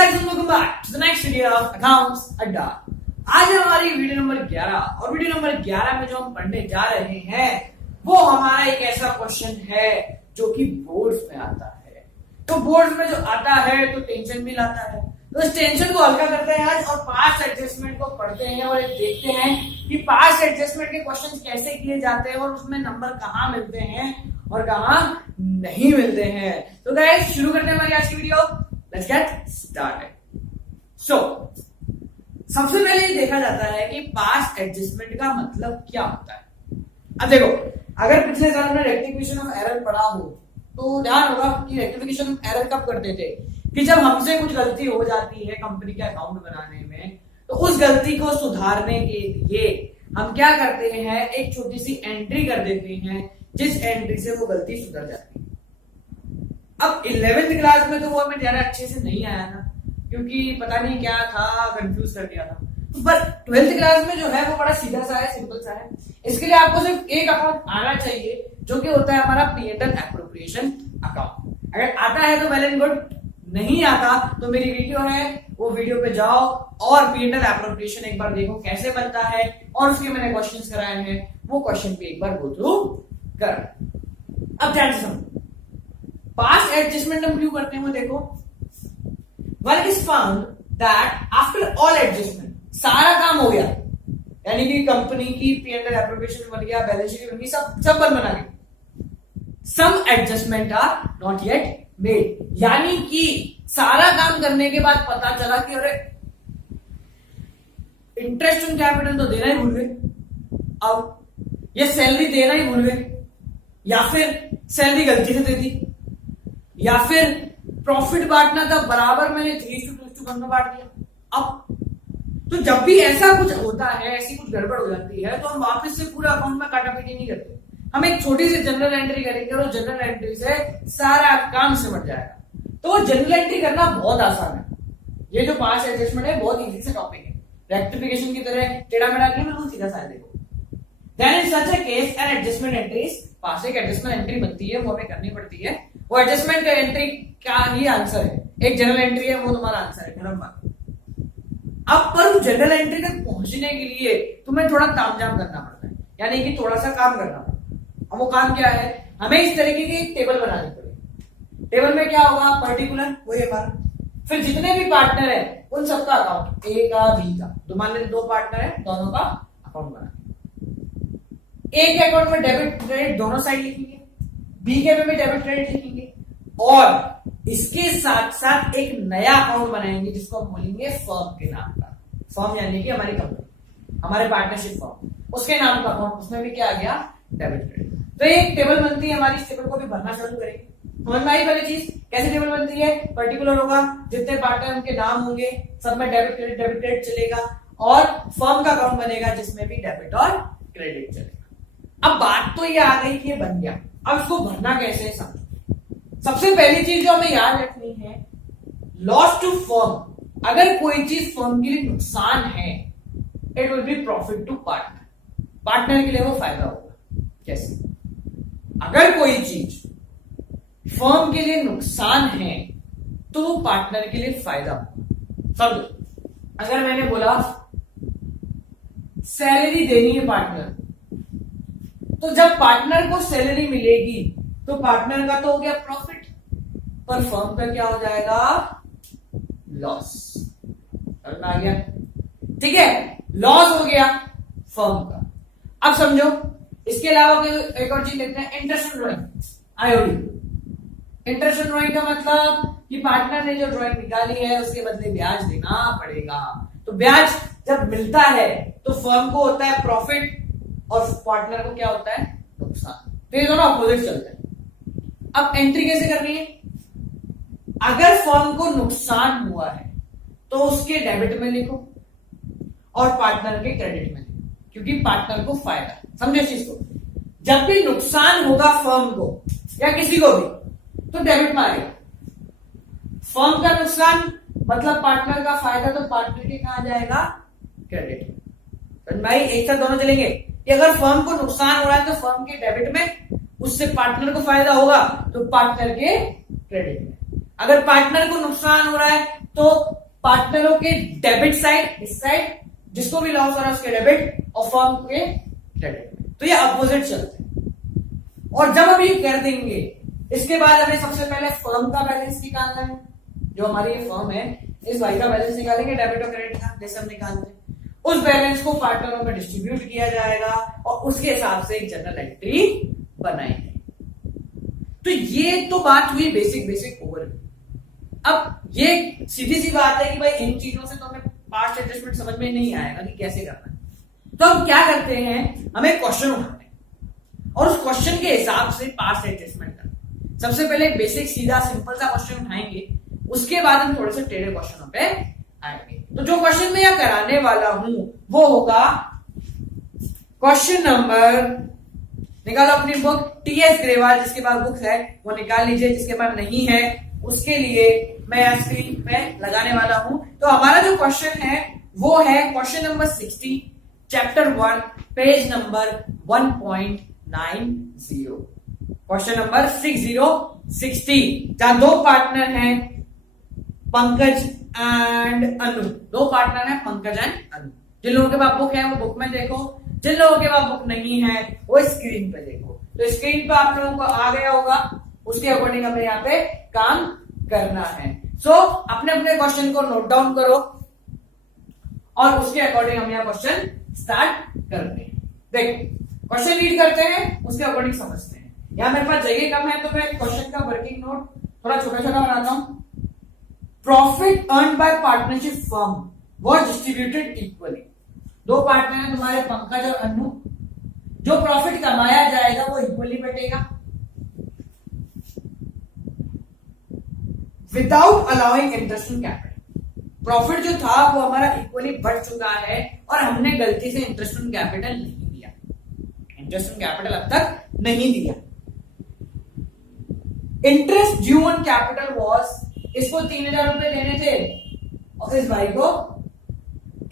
guys, welcome back to the next video of Accounts अड्डा। आज है हमारी वीडियो नंबर 11 और वीडियो नंबर 11 में जो हम पढ़ने जा रहे हैं वो हमारा एक ऐसा क्वेश्चन है जो कि बोर्ड्स में आता है। तो बोर्ड्स में जो आता है तो टेंशन भी लाता है, तो इस टेंशन को हल्का करते हैं आज और पास्ट एडजस्टमेंट को पढ़ते हैं और देखते हैं कि पास्ट एडजस्टमेंट के क्वेश्चन कैसे किए जाते हैं और उसमें नंबर कहाँ मिलते हैं और कहाँ नहीं मिलते हैं। तो गाइस शुरू करते हैं हमारी आज की video. Let's get started. So, सबसे पहले ये देखा जाता है कि पास्ट एडजस्टमेंट का मतलब क्या होता है। अब देखो, अगर पिछले साल में रेक्टिफिकेशन ऑफ एरर पढ़ा हो तो ध्यान होगा कि रेक्टिफिकेशन ऑफ एरर कब करते थे कि जब हमसे कुछ गलती हो जाती है कंपनी के अकाउंट बनाने में, तो उस गलती को सुधारने के लिए हम क्या करते हैं, एक छोटी सी एंट्री कर देते हैं जिस एंट्री से वो गलती सुधर जाती है। अब 11th क्लास में तो वो हमें ज्यादा अच्छे से नहीं आया था क्योंकि पता नहीं क्या था, कंफ्यूज कर दिया था। तो पर 12th क्लास में जो है वो बड़ा सीधा सा है, सिंपल सा है। इसके लिए आपको सिर्फ एक अकाउंट आना चाहिए जो कि होता है हमारा P&L एप्रोप्रिएशन अकाउंट। अगर आता है तो वेल एंड गुड, नहीं आता तो मेरी वीडियो है वो वीडियो पे जाओ और P&L एप्रोप्रिएशन एक बार देखो कैसे बनता है और उसके मैंने क्वेश्चंस कराए हैं, वो क्वेश्चन पे एक बार गो थ्रू कर। अब ध्यान से समझो पास्ट एडजस्टमेंट हम क्यों करते हैं वो देखो। Work is found that after all adjustment, सारा काम हो गया, यानी कि कंपनी की P&L एप्रोप्रिएशन बन गया, बैलेंस शीट बन गई, सब बना गया। Some adjustment are not yet made, यानी कि सारा काम करने के बाद पता चला कि अरे इंटरेस्ट ऑन कैपिटल तो देना ही भूल गए, अब ये सैलरी देना ही भूल गए, या फिर सैलरी गलती से दे दी, या फिर प्रॉफिट बांटना था बराबर मैंने 3:2 में बांट दिया। अब तो जब भी ऐसा कुछ होता है, ऐसी कुछ गड़बड़ हो जाती है, तो हम वापस से पूरा अकाउंट में काटापीटी नहीं करते, हम एक छोटी सी जनरल एंट्री करेंगे और जनरल एंट्री से सारा काम सिमट जाएगा। तो जनरल एंट्री करना बहुत आसान है। ये जो पास्ट एडजस्टमेंट है बहुत इजी से टॉपिक है, रेक्टिफिकेशन की तरह टेढ़ा मेढ़ा नहीं, बिल्कुल सीधा सा देखो। Then in such a case an adjustment entries, pass एक एडजस्टमेंट एंट्री बनती है, वो हमें करनी पड़ती है। वो एडजस्टमेंट का एंट्री क्या ही आंसर है, एक जनरल एंट्री है, वो तुम्हारा आंसर है, खत्म बात। अब पर उस जनरल एंट्री तक पहुंचने के लिए तुम्हें थोड़ा तामझाम करना पड़ता है, यानी कि थोड़ा सा काम करना पड़ता है। अब वो काम क्या है, हमें इस तरीके की एक टेबल बनानी पड़ेगी। टेबल में क्या होगा, पर्टिकुलर वही हमारा, फिर जितने भी पार्टनर है उन सबका अकाउंट, ए का बी का, तो मान लेते 2 पार्टनर है, दोनों का अकाउंट बना। ए के अकाउंट में डेबिट क्रेडिट दोनों साइड लिखेंगे, बी के में भी डेबिट क्रेडिट लिखेंगे, और इसके साथ साथ एक नया अकाउंट बनाएंगे जिसको हम बोलेंगे फर्म के नाम का। फर्म यानी कि हमारी कंपनी, हमारे पार्टनरशिप फर्म, उसके नाम का अकाउंट, उसमें भी क्या आ गया, डेबिट क्रेडिट। तो एक टेबल बनती है हमारी, इस टेबल को भी भरना शुरू करेंगे। समझ में आई पहली चीज, कैसे टेबल बनती है, पर्टिकुलर होगा, जितने पार्टनर उनके नाम होंगे, सब में डेबिट क्रेडिट चलेगा, और फर्म का अकाउंट बनेगा जिसमें भी डेबिट और क्रेडिट चलेगा। अब बात तो ये आ गई कि ये बन गया, अब इसको भरना कैसे है समझो। सबसे पहली चीज जो हमें याद रखनी है, लॉस टू फर्म, अगर कोई चीज फर्म के लिए नुकसान है, it will be profit to partner, partner के लिए वो फायदा होगा। कैसे, अगर कोई चीज फर्म के लिए नुकसान है तो वो पार्टनर के लिए फायदा होगा। समझो, अगर मैंने बोला सैलरी देनी है पार्टनर, तो जब पार्टनर को सैलरी मिलेगी तो पार्टनर का तो हो गया प्रॉफिट, पर फर्म का क्या हो जाएगा, लॉस। समझ में आ गया, ठीक है, लॉस हो गया फर्म का। अब समझो, इसके अलावा एक और चीज लेते हैं, interest drawing, IOD. Interest drawing का मतलब कि पार्टनर ने जो ड्रॉइंग निकाली है उसके बदले ब्याज देना पड़ेगा। तो ब्याज जब मिलता है तो फर्म को होता है प्रॉफिट और पार्टनर को क्या होता है, नुकसान। तो ये दोनों अपोजिट चलते हैं। अब एंट्री कैसे करनी है, अगर फर्म को नुकसान हुआ है तो उसके डेबिट में लिखो और पार्टनर के क्रेडिट में लिखो, क्योंकि पार्टनर को फायदा है। समझे इस चीज को, जब भी नुकसान होगा फर्म को या किसी को भी तो डेबिट में आएगा। फर्म का नुकसान मतलब पार्टनर का फायदा, तो पार्टनर के कहां जाएगा, क्रेडिट। भाई एक साथ दोनों चलेंगे कि अगर फर्म को नुकसान हो रहा है तो फर्म के डेबिट में, उससे पार्टनर को फायदा होगा तो पार्टनर के क्रेडिट में। अगर पार्टनर को नुकसान हो रहा है तो पार्टनरों के डेबिट साइड इस साइड, जिसको भी लॉस हो रहा है उसके डेबिट और फर्म के क्रेडिट, तो ये अपोजिट चलते हैं। और जब हम ये कर देंगे, इसके बाद हमें सबसे पहले फर्म का बैलेंस निकालना है। जो हमारी ये फर्म है, इस भाई का बैलेंस निकालेंगे, डेबिट और क्रेडिट का जैसे हम निकालते हैं। उस बैलेंस को पार्टनरों में डिस्ट्रीब्यूट किया जाएगा और उसके हिसाब से एक जनरल एंट्री बनाएंगे। तो ये तो बात हुई बेसिक ओवरव्यू। अब ये सीधी सी बात है कि भाई इन चीजों से तो हमें पास्ट एडजस्टमेंट समझ में नहीं आएगा कि कैसे करना है। तो हम क्या करते हैं, हमें क्वेश्चन उठाते हैं और उस क्वेश्चन के हिसाब से पास्ट एडजस्टमेंट करते हैं। सबसे पहले बेसिक सीधा सिंपल सा क्वेश्चन उठाएंगे, उसके बाद हम थोड़े से टेढ़े क्वेश्चनों पे आएंगे। तो जो क्वेश्चन मैं यहां कराने वाला हूं वो होगा क्वेश्चन नंबर, निकालो अपनी बुक, टीएस ग्रेवाल जिसके पास बुक है वो निकाल लीजिए, जिसके पास नहीं है उसके लिए मैं यहां स्क्रीन पे लगाने वाला हूं। तो हमारा जो क्वेश्चन है वो है question number 60, chapter 1, page number 1.90। Question number 60 जहां दो पार्टनर हैं, पंकज एंड अनु। दो पार्टनर हैं पंकज एंड अनु। जिन लोगों के पास बुक है वो बुक में देखो, जिन लोगों के पास बुक नहीं है वो स्क्रीन पे देखो। तो स्क्रीन पे आप लोगों को आ गया होगा, उसके अकॉर्डिंग हमें यहाँ पे काम करना है। सो अपने अपने क्वेश्चन को नोट डाउन करो और उसके अकॉर्डिंग हम यहाँ क्वेश्चन स्टार्ट करते हैं। देखो क्वेश्चन रीड करते हैं, उसके अकॉर्डिंग समझते हैं। यहाँ मेरे पास जगह कम है तो मैं क्वेश्चन का वर्किंग नोट थोड़ा छोटा छोटा बनाता हूं। Profit earn by partnership firm was distributed equally. दो पार्टनर हैं तुम्हारे पंकज और अनु, जो प्रॉफिट कमाया जाएगा वो इक्वली बटेगा without allowing interest on capital. Profit जो था वो हमारा इक्वली बढ़ चुका है और हमने गलती से इंटरेस्ट ऑन कैपिटल नहीं दिया। इंटरेस्ट ऑन कैपिटल अब तक नहीं दिया। Interest due on capital was, इसको 3000 रुपए देने थे और इस भाई को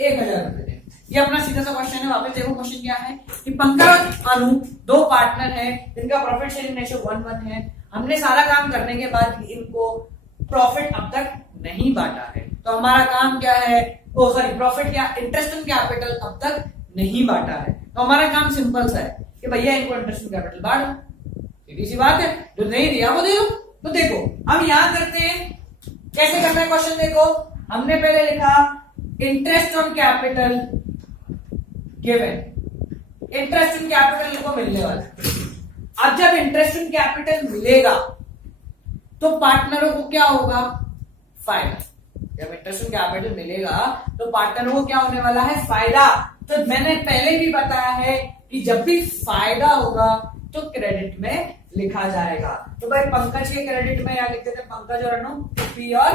1000 रुपए देने। ये अपना सीधा सा क्वेश्चन है। वापस देखो क्वेश्चन क्या है कि पंकज अनु दो पार्टनर हैं जिनका प्रॉफिट शेयरिंग रेशियो 1:1 है। हमने सारा काम करने के बाद इनको प्रॉफिट अब तक नहीं बांटा है, तो हमारा काम क्या है, प्रॉफिट क्या, इंटरेस्ट ऑन कैपिटल अब तक नहीं बांटा है। तो हमारा काम सिंपल सा है कि भैया इनको इंटरेस्ट ऑन कैपिटल बांटो, सीधी सी बात है। जो नहीं दिया वो दे दो। तो देखो हम यहां करते हैं, कैसे करना है क्वेश्चन देखो। हमने पहले लिखा interest on capital given, interest on capital को मिलने वाला। अब जब इंटरेस्ट ऑन कैपिटल मिलेगा तो पार्टनरों को क्या होगा, फायदा। जब इंटरेस्ट ऑन कैपिटल मिलेगा तो पार्टनरों को क्या होने वाला है, फायदा। तो मैंने पहले भी बताया है कि जब भी फायदा होगा तो क्रेडिट में लिखा जाएगा। तो भाई पंकज के क्रेडिट में यहां लिखते थे पंकज और अनु, पी और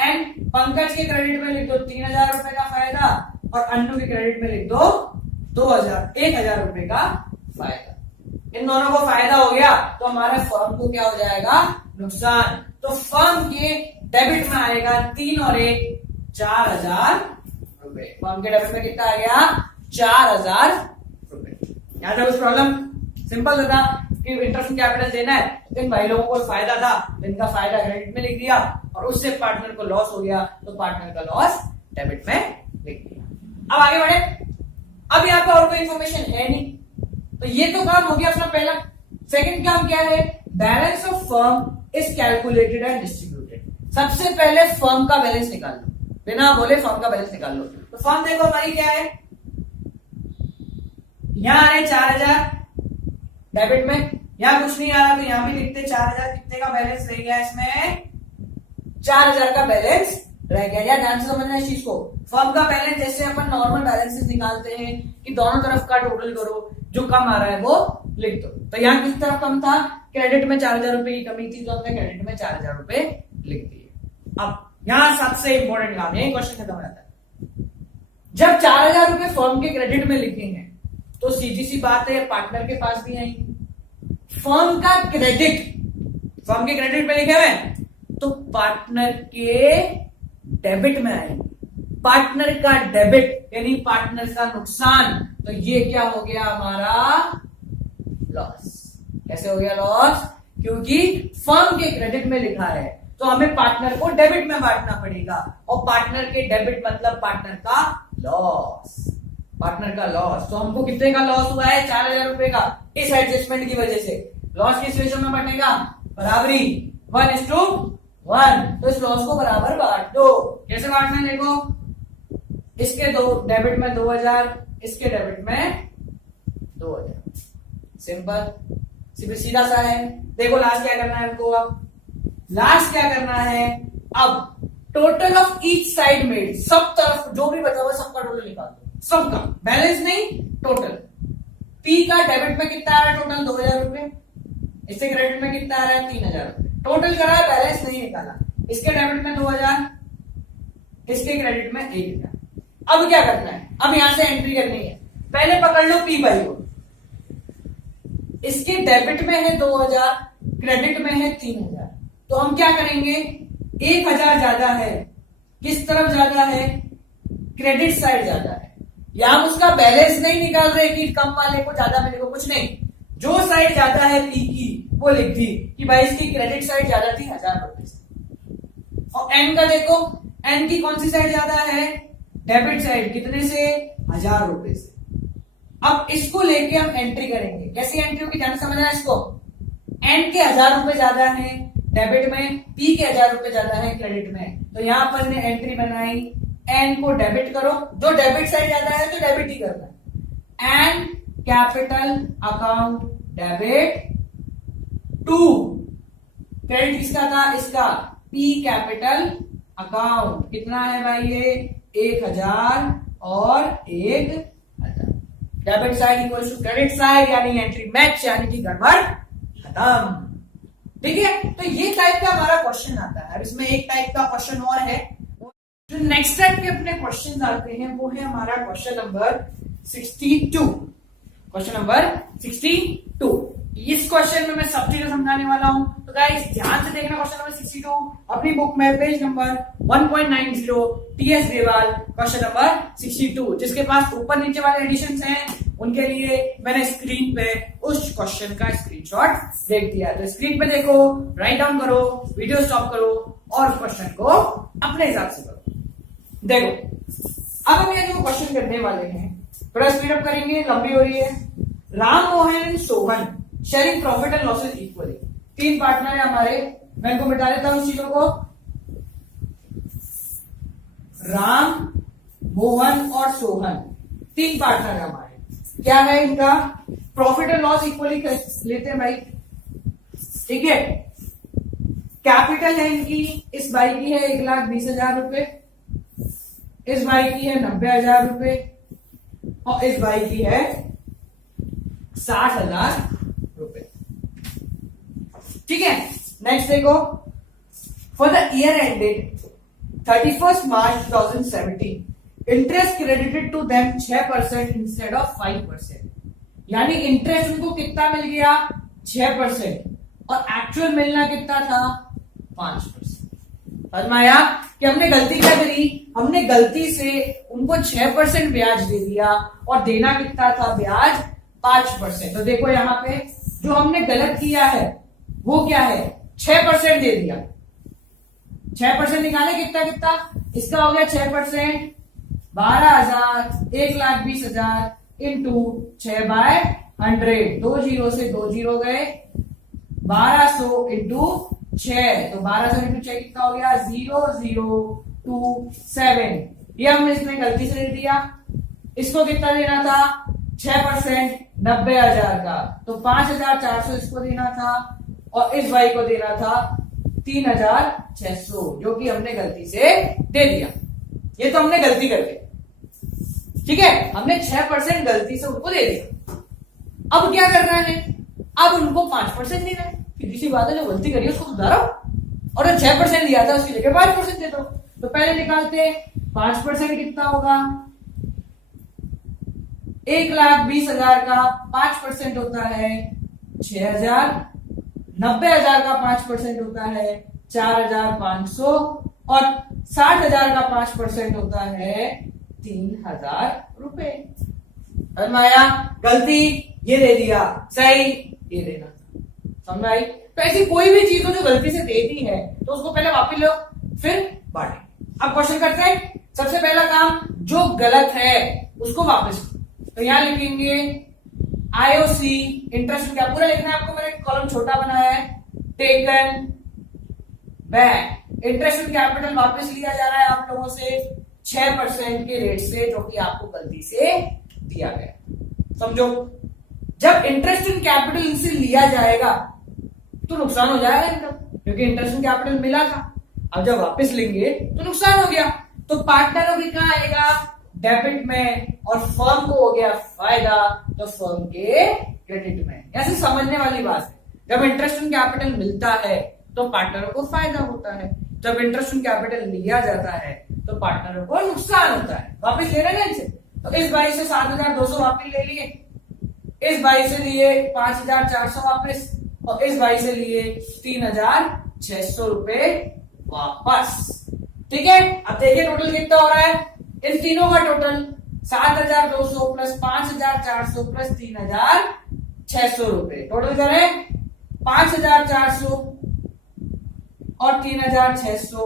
एन। पंकज के क्रेडिट में लिख दो 3000 रुपए का फायदा और अनु के क्रेडिट में लिख दो 1000 रुपए का फायदा। इन दोनों को फायदा हो गया तो हमारे फर्म को क्या हो जाएगा, नुकसान। तो फर्म के डेबिट में आएगा 3 और 1 4000 रुपए। फर्म के डेबिट में कितना आ गया, 4000 रुपए। याद है उस प्रॉब्लम, सिंपल था कि इंटरेस्ट कैपिटल देना है, इन भाई लोगों को फायदा था, इनका फायदा क्रेडिट में लिख दिया और उससे पार्टनर को लॉस हो गया तो पार्टनर का लॉस डेबिट में लिख दिया। अब आगे बढ़े। अब यहाँ पे और कोई इंफॉर्मेशन है नहीं, तो ये तो काम हो गया अपना पहला। सेकंड काम क्या है, balance of firm is calculated and distributed. सबसे पहले फर्म का बैलेंस निकाल लो, बिना बोले फर्म का बैलेंस निकाल लो। तो फर्म देखो हमारी क्या है, यहां आ रहे 4000 डेबिट में, यहां कुछ नहीं आ रहा तो यहां भी लिखते 4000। कितने का बैलेंस रह गया इसमें, 4000 का बैलेंस रह गया। या ध्यान से समझना इस चीज को। फर्म का बैलेंस जैसे अपन नॉर्मल बैलेंसेस निकालते हैं कि दोनों तरफ का टोटल करो, जो कम आ रहा है वो लिख दो। तो यहाँ किस तरफ कम था, क्रेडिट में 4000 रुपए की कमी थी तो हमने क्रेडिट में 4000 रुपए लिख दिए। अब यहां सबसे इंपॉर्टेंट काम, यही क्वेश्चन खत्म हो जाता है। जब 4000 रुपए फर्म के क्रेडिट में लिखेंगे तो सीधी सी बात है पार्टनर के पास भी आएंगे। फर्म का क्रेडिट, फर्म के क्रेडिट में लिखे हुए तो पार्टनर के डेबिट में आएंगे। पार्टनर का डेबिट यानी पार्टनर का नुकसान, तो ये क्या हो गया हमारा, लॉस। कैसे हो गया लॉस, क्योंकि फर्म के क्रेडिट में लिखा है तो हमें पार्टनर को डेबिट में बांटना पड़ेगा, और पार्टनर के डेबिट मतलब पार्टनर का लॉस, पार्टनर का लॉस। तो हमको कितने का लॉस हुआ है? 4,000 रुपए का। इस एडजस्टमेंट की वजह से लॉस किस रेशो में बटेगा? बराबरी 1:1। तो इस लॉस को बराबर बांट दो। कैसे बांटना है देखो, इसके दो डेबिट में 2,000, इसके डेबिट में 2,000, सिंपल सीधा सा है। देखो लास्ट क्या करना है हमको, अब लास्ट क्या करना है, अब total of each side made, सब तरफ जो भी बचा हुआ सबका टोटल निकाल दो, सबका, बैलेंस नहीं टोटल। पी का डेबिट में कितना आ रहा है टोटल? 2,000 रुपए, इससे क्रेडिट में कितना आ रहा है? 3,000 रुपए। टोटल करा है, बैलेंस नहीं निकाला। इसके डेबिट में 2,000, इसके क्रेडिट में 1,000। अब क्या करना है? अब यहां से एंट्री करनी है। पहले पकड़ लो पी भाई को, इसके डेबिट में है 2,000, क्रेडिट में है 3,000। तो हम क्या करेंगे, 1,000 ज्यादा है, किस तरफ ज्यादा है? क्रेडिट साइड ज्यादा है। या हम उसका बैलेंस नहीं निकाल रहे कि कम वाले को ज्यादा मिलेगा, कुछ नहीं, जो साइड ज्यादा है पी की वो लिख दी कि भाई इसकी क्रेडिट साइड ज्यादा थी 1,000 रुपए से। और एन का देखो, एन की कौन सी साइड ज्यादा है? डेबिट साइड, कितने से? 1,000 रुपए से। अब इसको लेके हम एंट्री करेंगे। कैसी एंट्री होगी ध्यान समझना इसको। एन के 1,000 रुपए ज्यादा है डेबिट में, पी के 1,000 रुपए ज्यादा है क्रेडिट में। तो यहां पर ने एंट्री बनाई, एन को डेबिट करो, जो डेबिट साइड ज्यादा है तो डेबिट ही करना है। An capital account debit to, credit किसका था? इसका। पी कैपिटल अकाउंट कितना है भाई ये? 1,000 और 1,000। Debit side equal to credit side, यानी एंट्री मैच, यानी कि गड़बड़ खत्म। ठीक है, तो ये टाइप का हमारा क्वेश्चन आता है। अब इसमें एक टाइप का क्वेश्चन और है, जो नेक्स्ट टाइप के अपने क्वेश्चन आते हैं वो है हमारा क्वेश्चन नंबर 62। क्वेश्चन नंबर 62, इस क्वेश्चन में मैं सब चीजें समझाने वाला हूं, तो गाइस ध्यान से देखना। क्वेश्चन नंबर 62 अपनी बुक में पेज नंबर 1.90 टीएस देवाल, क्वेश्चन नंबर 62। जिसके पास ऊपर नीचे वाले एडिशंस हैं उनके लिए मैंने स्क्रीन पे उस क्वेश्चन का स्क्रीनशॉट देख दिया। तो स्क्रीन पे देखो, राइट डाउन करो, वीडियो स्टॉप करो और क्वेश्चन को अपने हिसाब से करो। देखो अब हम ये जो क्वेश्चन करने वाले हैं थोड़ा स्पीड अप करेंगे, लंबी हो रही है। Ram, Mohan and Sohan sharing profit and losses equally. 3 partner है हमारे, मैं इनको मिटा देता हूं चीजों को। राम, मोहन और सोहन 3 पार्टनर है हमारे। क्या है इनका? प्रॉफिट एंड लॉस इक्वली लेते हैं भाई, ठीक है। कैपिटल है इनकी, इस भाई की है 1,20,000 रुपए, इस भाई की है 90,000 रुपए और इस भाई की है 60,000 रुपए। ठीक है, नेक्स्ट देखो, for the year ended 31st March 2017 interest credited to them 6% instead of 5%। यानी इंटरेस्ट उनको कितना मिल गया? 6%, और एक्चुअल मिलना कितना था? 5%। समझ में आया कि हमने गलती क्या करी? हमने गलती से उनको 6% ब्याज दे दिया और देना कितना था ब्याज? 5%। तो देखो यहां पे जो हमने गलत किया है वो क्या है? 6% दे दिया। 6% निकाले, कितना कितना? इसका हो गया 6%, 12,000, 1,20,000 इंटू 6/100, 2 जीरो से 2 जीरो गए, 1200 इंटू 6, तो 1200 इंटू 6 कितना हो गया? 0,027। ये हमने इसमें गलती से दे दिया। इसको कितना देना था? 6%, 90,000 का, तो 5,400 इसको देना था और इस भाई को देना था 3,600, जो कि हमने गलती से दे दिया। ये तो हमने गलती कर दी, ठीक है, हमने 6% गलती से उनको दे दिया। अब क्या करना है? अब उनको 5% देना है। किसी बात है, जो गलती करी उसको सुधारो, और जो 6% दिया था उसकी जगह 5% दे दो। तो पहले निकालते, 5% कितना होगा? 1,20,000 का 5% होता है 6,000, 90,000 का 5% होता है 4,500 और 60,000 का 5% होता है 3,000 रुपए। माया गलती ये दे दिया, सही ये देना। समझ में आई? तो ऐसी कोई भी चीज हो जो गलती से दे दी है तो उसको पहले वापस लो फिर बांटे। अब क्वेश्चन करते हैं। सबसे पहला काम, जो गलत है उसको वापस लो। तो यहां लिखेंगे आईओसी, इंटरेस्ट क्या पूरा लिखना है आपको, मैंने कॉलम छोटा बनाया है। टेकन बैक, इंटरेस्ट कैपिटल वापस लिया जा रहा है आप लोगों से 6% के रेट से, जो कि आपको गलती से दिया गया। समझो, जब इंटरेस्ट इन कैपिटल इनसे लिया जाएगा तो नुकसान हो जाएगा इनका, क्योंकि इंटरेस्ट इन कैपिटल मिला था। अब जब वापस लेंगे तो नुकसान हो गया। तो पार्टनरों की कहां आएगा, डेबिट में, और फर्म को हो गया फायदा तो फर्म के क्रेडिट में। ऐसे समझने वाली बात है। जब इंटरेस्ट इन कैपिटल मिलता है तो पार्टनरों को फायदा होता है, जब इंटरेस्ट इन कैपिटल लिया जाता है तो पार्टनरों को नुकसान होता है। वापस ले रहे हैं इनसे, तो इस बाई से 7,200 वापस ले लिए, इस बाई से लिए 5,400 वापस, और इस बाई से लिए 3,600 रुपए वापस। ठीक है, अब देखिए टोटल कितना हो रहा है इन तीनों का टोटल, 7,200 प्लस 5,400 प्लस 3,600 रुपए। टोटल करें 5,400 और 3,600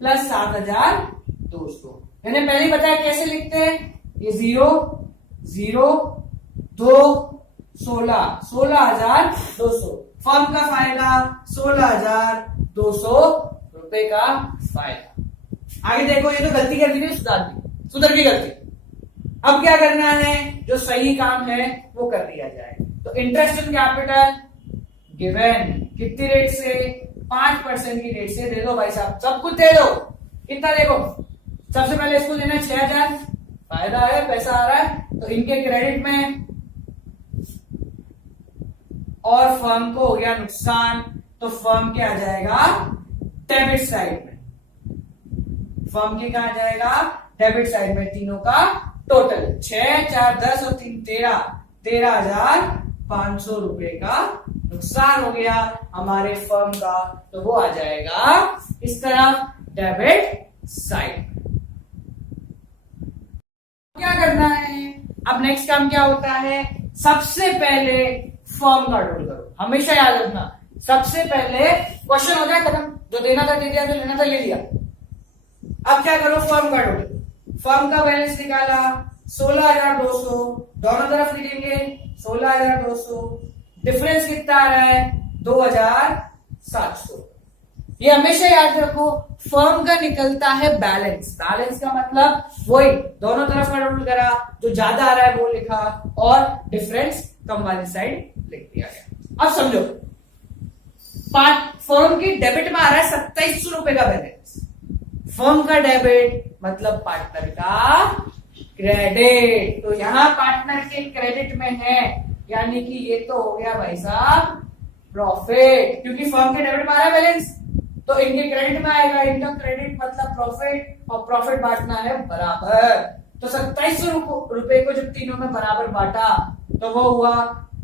प्लस 7,200। मैंने पहले ही बताया कैसे लिखते हैं, ये 0 0 2 16 16,200। फर्म का फायदा 16,200 रुपए का फायदा। आगे देखो, ये तो गलती कर दी, सुधर की गलती। अब क्या करना है, जो सही काम है वो कर दिया जाए। तो इंटरेस्ट इन कैपिटल गिवन कितनी रेट से, 5% की रेट से दे दो भाई साहब, सब कुछ दे दो। कितना देखो, सबसे पहले इसको लेना है 6,000, फायदा है, पैसा आ रहा है तो इनके क्रेडिट में, और फर्म को हो गया नुकसान तो फर्म क्या आ जाएगा, डेबिट साइड में। फर्म की कहा जाएगा, डेबिट साइड में। तीनों का टोटल 6 4 10 और 3 13, 13,500 रुपए का नुकसान हो गया हमारे फर्म का, तो वो आ जाएगा इस तरफ डेबिट साइड। क्या करना है, अब नेक्स्ट काम क्या होता है, सबसे पहले फर्म का टोटल करो। हमेशा याद रखना, सबसे पहले क्वेश्चन हो गया खत्म, जो देना था दे दिया, जो लेना था ले लिया। अब क्या करो, फर्म का टोटल। फर्म का बैलेंस निकाला 16,200, दोनों तरफ लिखेंगे 16,200। डिफरेंस कितना आ रहा है, 2,700। ये हमेशा याद रखो, फर्म का निकलता है बैलेंस। बैलेंस का मतलब वही, दोनों तरफ का टोटल करा, जो ज्यादा आ रहा है वो लिखा, और डिफरेंस कम वाली साइड लिख दिया गया। अब समझो, फर्म की डेबिट में आ रहा है 2,700 रुपए का बैलेंस। फर्म का डेबिट मतलब पार्टनर का क्रेडिट, तो यहां पार्टनर के क्रेडिट में है, यानी कि ये तो हो गया भाई साहब प्रॉफिट, क्योंकि फर्म के डेबिट में आ रहा है बैलेंस तो इनके क्रेडिट में आएगा। इनका क्रेडिट मतलब प्रॉफिट, और प्रॉफिट बांटना है बराबर। तो 2,700 रुपए को जब तीनों में बराबर बांटा तो वो हुआ,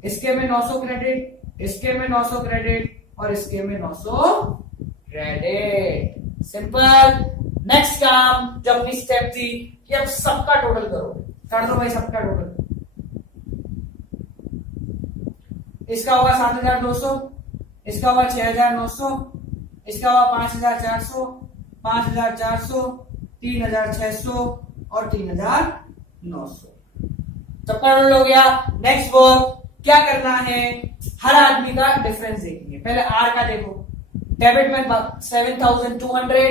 इसके में 900 क्रेडिट, इसके में 900 क्रेडिट, और इसके में 900 क्रेडिट। सिंपल। नेक्स्ट काम, जो अपनी स्टेप थी कि अब सबका टोटल करो। कर दो भाई सबका टोटल। इसका हुआ 7,200, इसका हुआ 6,900, इसका हुआ 5,400, 5,400, 3,600 और 3,900। सबका टोटल हो गया। नेक्स्ट वर्क क्या करना है, हर आदमी का डिफरेंस देखेंगे। पहले आर का देखो, डेबिट में 7,200,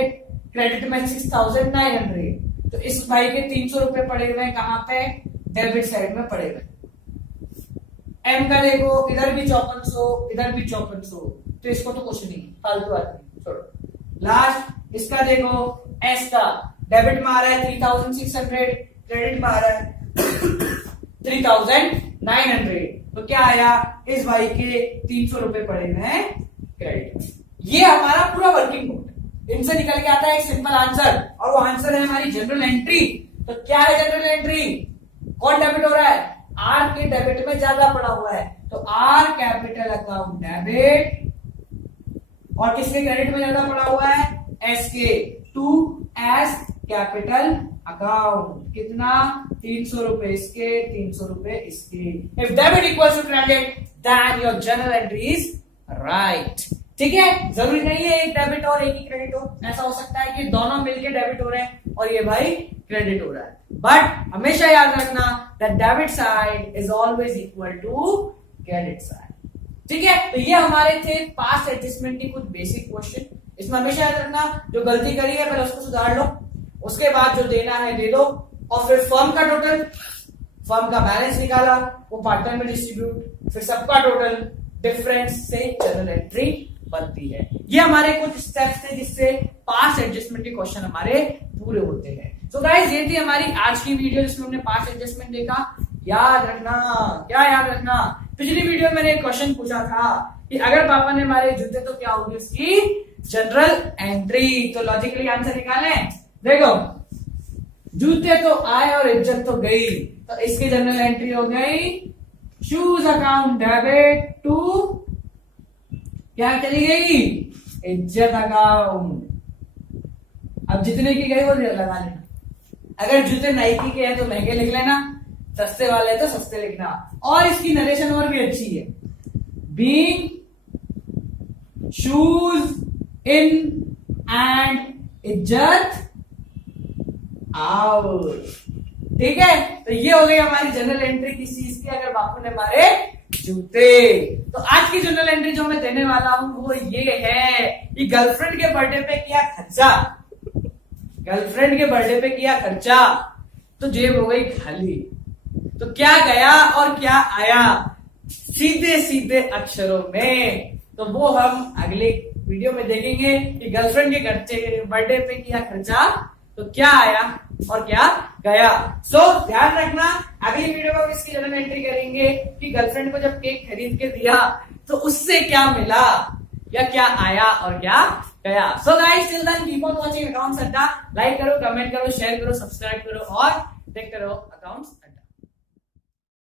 क्रेडिट में 6,900। तो इस भाई के 300 रुपए पड़े हुए हैं कहां पे, डेबिट साइड में पड़े हुए। एम का देखो, इधर भी 5400, इधर भी 5400, तो इसको तो कुछ नहीं, फालतू आदमी छोड़ो। लास्ट इसका देखो, एस का डेबिट में आ रहा है 3,600, क्रेडिट में आ रहा है 3,900। तो क्या आया, इस भाई के 300 रुपए पड़े हुए हैं क्रेडिट। ये हमारा पूरा वर्किंग नोट है। इनसे निकल के आता है एक सिंपल आंसर, और वो आंसर है हमारी जनरल एंट्री। तो क्या है जनरल एंट्री, कौन डेबिट हो रहा है, आर के डेबिट में ज्यादा पड़ा हुआ है, तो आर कैपिटल अकाउंट डेबिट, और किसके क्रेडिट में ज्यादा पड़ा हुआ है, एस के, टू एस कैपिटल अकाउंट। कितना, 300 रुपए इसके, 300 रुपए इसके। If debit equals to credit, then your journal entry is right. ठीक है, जरूरी नहीं है एक डेबिट और एक ही क्रेडिट हो, ऐसा हो सकता है कि दोनों मिलके डेबिट हो रहे हैं और ये भाई क्रेडिट हो रहा है। बट हमेशा याद रखना that debit side is always equal to credit side. ठीक है, तो ये हमारे थे पास्ट एडजस्टमेंट के कुछ बेसिक क्वेश्चन। इसमें हमेशा याद रखना जो गलती करी है पहले उसको सुधार लो, उसके बाद जो देना है दे दो, और फिर फर्म का टोटल, फर्म का बैलेंस निकाला, वो पार्ट टाइम में डिस्ट्रीब्यूट, फिर सबका टोटल, डिफरेंस से जर्नल एंट्री बनती है। ये हमारे कुछ स्टेप्स थे जिससे पास्ट एडजस्टमेंट के क्वेश्चन हमारे पूरे होते हैं। सो गाइस ये थी हमारी आज की वीडियो जिसमें हमने पास्ट एडजस्टमेंट देखा। याद रखना, क्या याद रखना, पिछली वीडियो में मैंने एक क्वेश्चन पूछा था कि अगर पापा ने मारे जूते तो क्या होगी उसकी जनरल एंट्री। तो लॉजिकली आंसर निकालें। देखो, जूते तो आए और इज्जत तो गई, तो इसकी जनरल एंट्री हो गई शूज अकाउंट डेबिट टू क्या चली गई, इज्जत अकाउंट। अब जितने की गई वो लगा लेना। अगर जूते नाइकी के हैं तो महंगे लिख लेना, सस्ते वाले तो सस्ते लिखना। और इसकी नरेशन और भी अच्छी है, बीइंग शूज इन एंड इज्जत आउट। ठीक है, तो ये हो गई हमारी जनरल एंट्री किस चीज की, अगर बापू ने मारे जूते। तो आज की जनरल एंट्री जो मैं देने वाला हूं वो ये है कि गर्लफ्रेंड के बर्थडे पे किया खर्चा, गर्लफ्रेंड के बर्थडे पे किया खर्चा तो जेब हो गई खाली। तो क्या गया और क्या आया सीधे सीधे अक्षरों में, तो वो हम अगले वीडियो में देखेंगे कि गर्लफ्रेंड के खर्चे बर्थडे पे किया खर्चा तो क्या आया और क्या गया। सो ध्यान रखना, अगली वीडियो में इसकी जनरल एंट्री करेंगे कि गर्लफ्रेंड को जब केक खरीद के दिया तो उससे क्या मिला या क्या आया और क्या गया। So guys till then keep on watching Accounts Adda. Like करो, कमेंट करो, शेयर करो, सब्सक्राइब करो और टेक करो अकाउंट्स अड्डा।